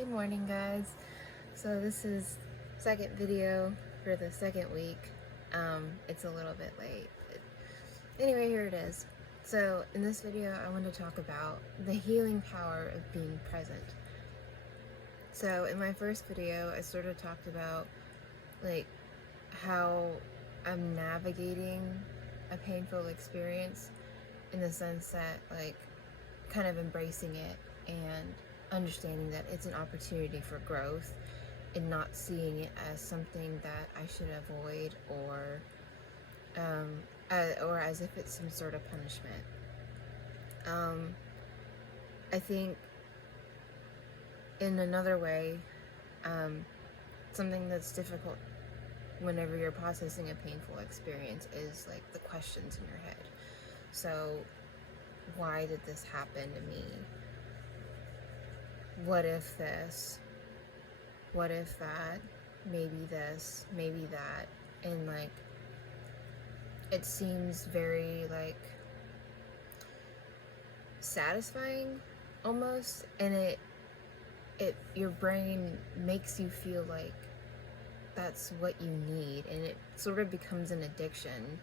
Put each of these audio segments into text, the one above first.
Good morning, guys. So this is second video for the second week. It's a little bit late, but anyway, here it is. So in this video, I want to talk about the healing power of being present. So in my first video, I sort of talked about like how I'm navigating a painful experience in the sense that like kind of embracing it and understanding that it's an opportunity for growth and not seeing it as something that I should avoid or as if it's some sort of punishment. I think in another way, something that's difficult whenever you're processing a painful experience is like the questions in your head. So why did this happen to me? What if this? What if that? Maybe this, maybe that. And like, it seems very like satisfying almost, and it your brain makes you feel like that's what you need, and it sort of becomes an addiction,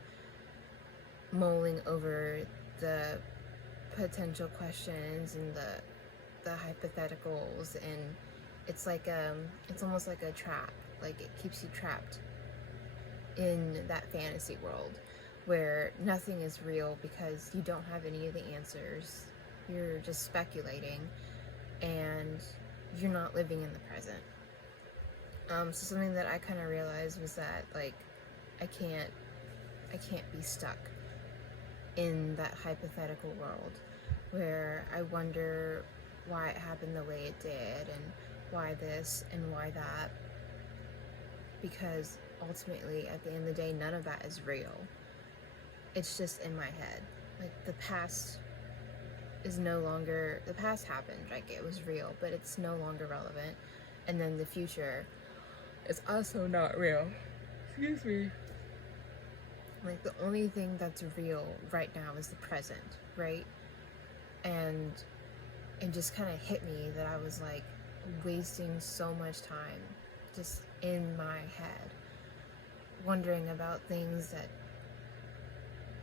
mulling over the potential questions and the hypotheticals, and it's like it's almost like a trap. Like it keeps you trapped in that fantasy world where nothing is real because you don't have any of the answers. You're just speculating and you're not living in the present. So something that I kind of realized was that like I can't be stuck in that hypothetical world where I wonder why it happened the way it did and why this and why that, because ultimately at the end of the day none of that is real. It's just in my head. Like the past happened, like it was real, but it's no longer relevant, and then the future is also not real. Excuse me. Like the only thing that's real right now is the present, right? And it just kind of hit me that I was like wasting so much time just in my head, wondering about things that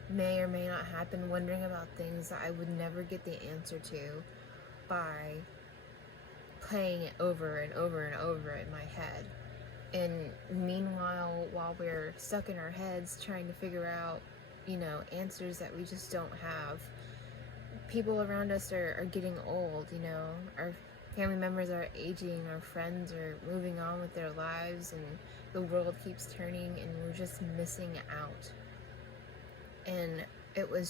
may or may not happen, wondering about things that I would never get the answer to by playing it over and over and over in my head. And meanwhile, while we're stuck in our heads trying to figure out, answers that we just don't have, people around us are getting old, our family members are aging, our friends are moving on with their lives, and the world keeps turning, and we're just missing out. And it was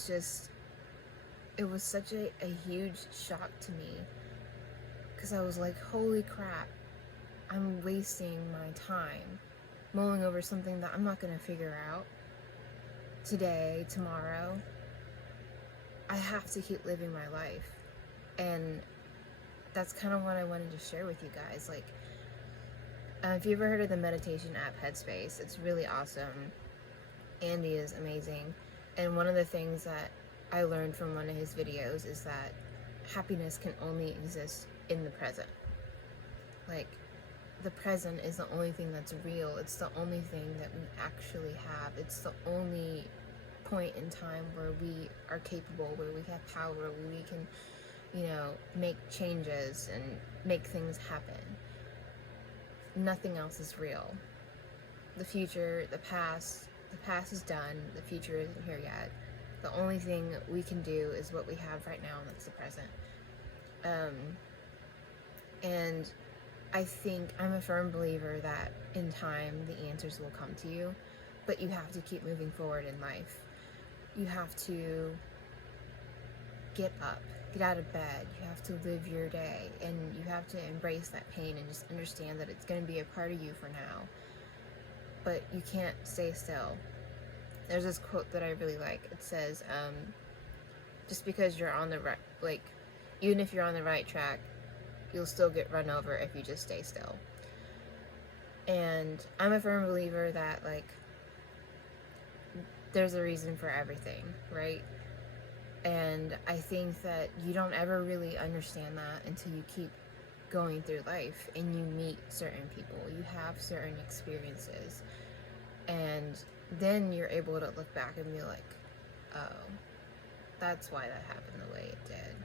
such a huge shock to me, because I was like, holy crap, I'm wasting my time mulling over something that I'm not going to figure out today, tomorrow. I have to keep living my life. And that's kind of what I wanted to share with you guys. Like, if you ever heard of the meditation app Headspace, it's really awesome. Andy is amazing. And one of the things that I learned from one of his videos is that happiness can only exist in the present. Like, the present is the only thing that's real. It's the only thing that we actually have. It's the only point in time where we are capable, where we have power, where we can, make changes and make things happen. Nothing else is real. The future, the past is done. The future isn't here yet. The only thing we can do is what we have right now, and that's the present. And I think I'm a firm believer that in time the answers will come to you, but you have to keep moving forward in life. You have to get up, get out of bed, you have to live your day, and you have to embrace that pain and just understand that it's going to be a part of you for now. But you can't stay still. There's this quote that I really like. It says, just because you're on the right, like, even if you're on the right track, you'll still get run over if you just stay still. And I'm a firm believer that, like, there's a reason for everything, right? And I think that you don't ever really understand that until you keep going through life and you meet certain people, you have certain experiences, and then you're able to look back and be like, oh, that's why that happened the way it did.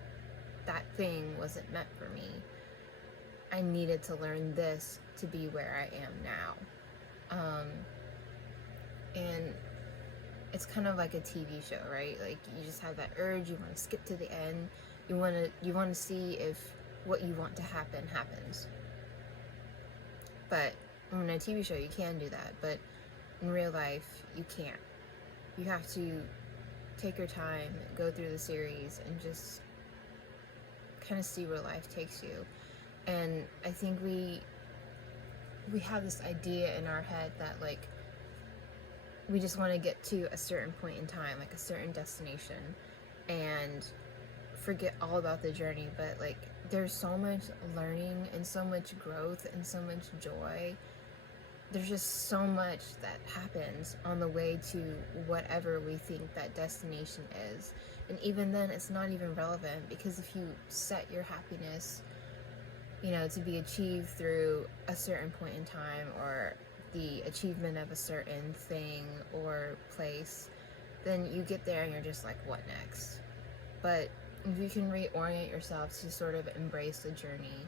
That thing wasn't meant for me. I needed to learn this to be where I am now. And it's kind of like a TV show, right? Like, you just have that urge, you want to skip to the end, you want to see if what you want to happen happens. But in a TV show you can do that, but in real life you can't. You have to take your time, go through the series, and just kind of see where life takes you. And I think we have this idea in our head that, like, we just want to get to a certain point in time, like a certain destination, and forget all about the journey. But like, there's so much learning and so much growth and so much joy. There's just so much that happens on the way to whatever we think that destination is. And even then, it's not even relevant, because if you set your happiness, you know, to be achieved through a certain point in time, or the achievement of a certain thing or place, then you get there and you're just like, what next? But if you can reorient yourself to sort of embrace the journey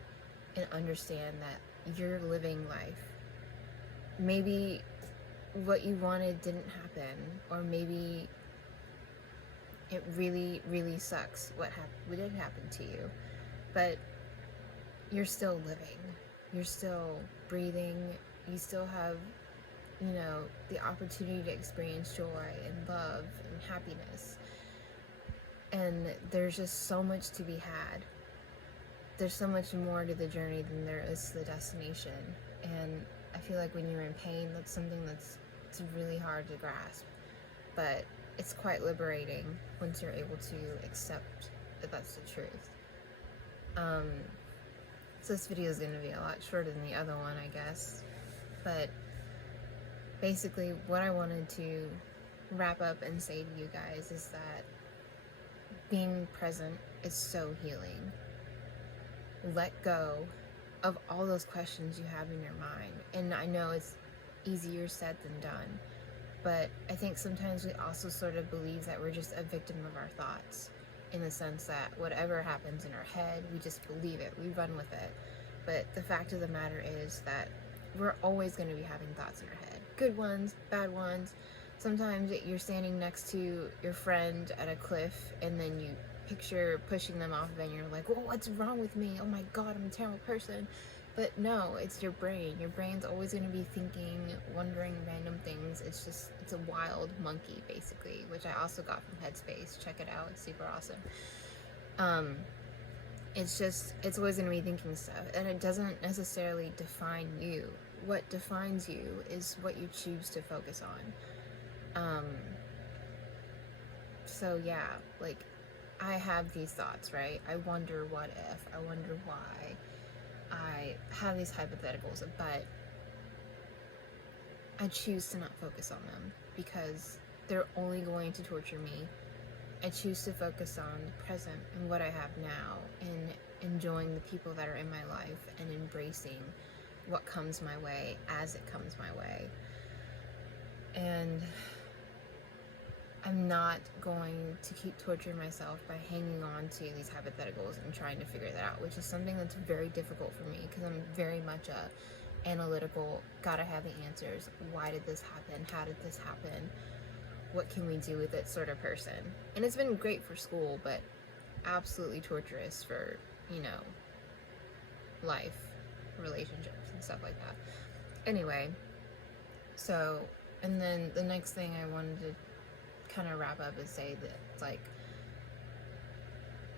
and understand that you're living life, maybe what you wanted didn't happen, or maybe it really, really sucks what did happen to you, but you're still living, you're still breathing, you still have, you know, the opportunity to experience joy and love and happiness. And there's just so much to be had. There's so much more to the journey than there is to the destination. And I feel like when you're in pain, that's something it's really hard to grasp. But it's quite liberating once you're able to accept that that's the truth. So this video is going to be a lot shorter than the other one, I guess. But basically, what I wanted to wrap up and say to you guys is that being present is so healing. Let go of all those questions you have in your mind. And I know it's easier said than done, but I think sometimes we also sort of believe that we're just a victim of our thoughts, in the sense that whatever happens in our head, we just believe it, we run with it. But the fact of the matter is that we're always going to be having thoughts in our head. Good ones, bad ones. Sometimes you're standing next to your friend at a cliff, and then you picture pushing them off of it, and you're like, well, what's wrong with me? Oh my God, I'm a terrible person. But no, it's your brain. Your brain's always going to be thinking, wondering random things. It's a wild monkey, basically, which I also got from Headspace. Check it out. It's super awesome. It's always going to be thinking stuff, and it doesn't necessarily define you. What defines you is what you choose to focus on. So yeah, like, I have these thoughts, right? I wonder what if, I wonder why, I have these hypotheticals, but I choose to not focus on them because they're only going to torture me. I choose to focus on the present and what I have now, and enjoying the people that are in my life, and embracing what comes my way as it comes my way. And I'm not going to keep torturing myself by hanging on to these hypotheticals and trying to figure that out, which is something that's very difficult for me, because I'm very much a analytical, gotta have the answers. Why did this happen? How did this happen? What can we do with it sort of person. And it's been great for school, but absolutely torturous for, you know, life, relationships, and stuff like that. Anyway, so, and then the next thing I wanted to kind of wrap up and say that, like,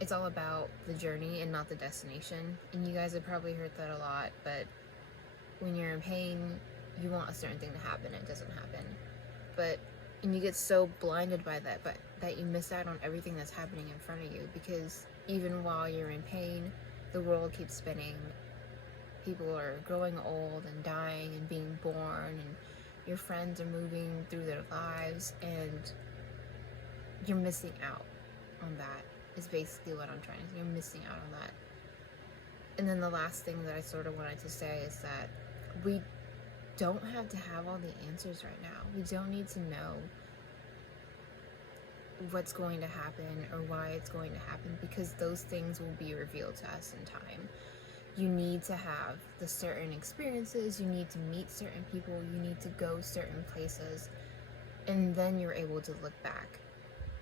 it's all about the journey and not the destination. And you guys have probably heard that a lot, but when you're in pain, you want a certain thing to happen, it doesn't happen. And you get so blinded by that, but that you miss out on everything that's happening in front of you, because even while you're in pain, the world keeps spinning. People are growing old and dying and being born, and your friends are moving through their lives, and you're missing out on that, is basically what I'm trying to say. You're missing out on that. And then the last thing that I sort of wanted to say is that we don't have to have all the answers right now. We don't need to know what's going to happen or why it's going to happen, because those things will be revealed to us in time. You need to have the certain experiences, you need to meet certain people, you need to go certain places, and then you're able to look back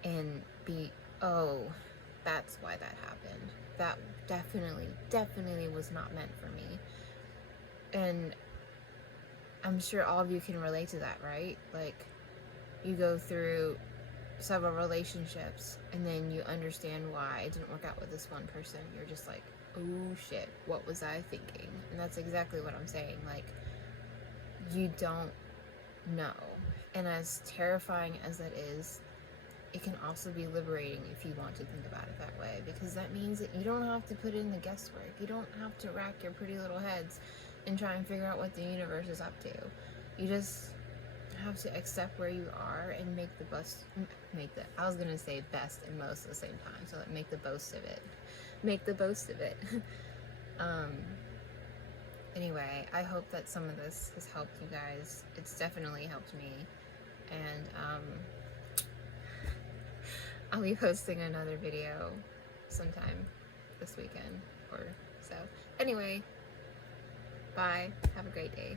and be, oh, that's why that happened. That definitely was not meant for me. And I'm sure all of you can relate to that, right? Like, you go through several relationships and then you understand why it didn't work out with this one person. You're just like, oh shit, what was I thinking? And that's exactly what I'm saying. Like, you don't know. And as terrifying as that is, it can also be liberating if you want to think about it that way, because that means that you don't have to put in the guesswork. You don't have to rack your pretty little heads and try and figure out what the universe is up to. You just have to accept where you are and make the best, I was gonna say best and most at the same time, so like make the most of it. Make the most of it. Anyway, I hope that some of this has helped you guys. It's definitely helped me. And I'll be posting another video sometime this weekend or so. Anyway, bye. Have a great day.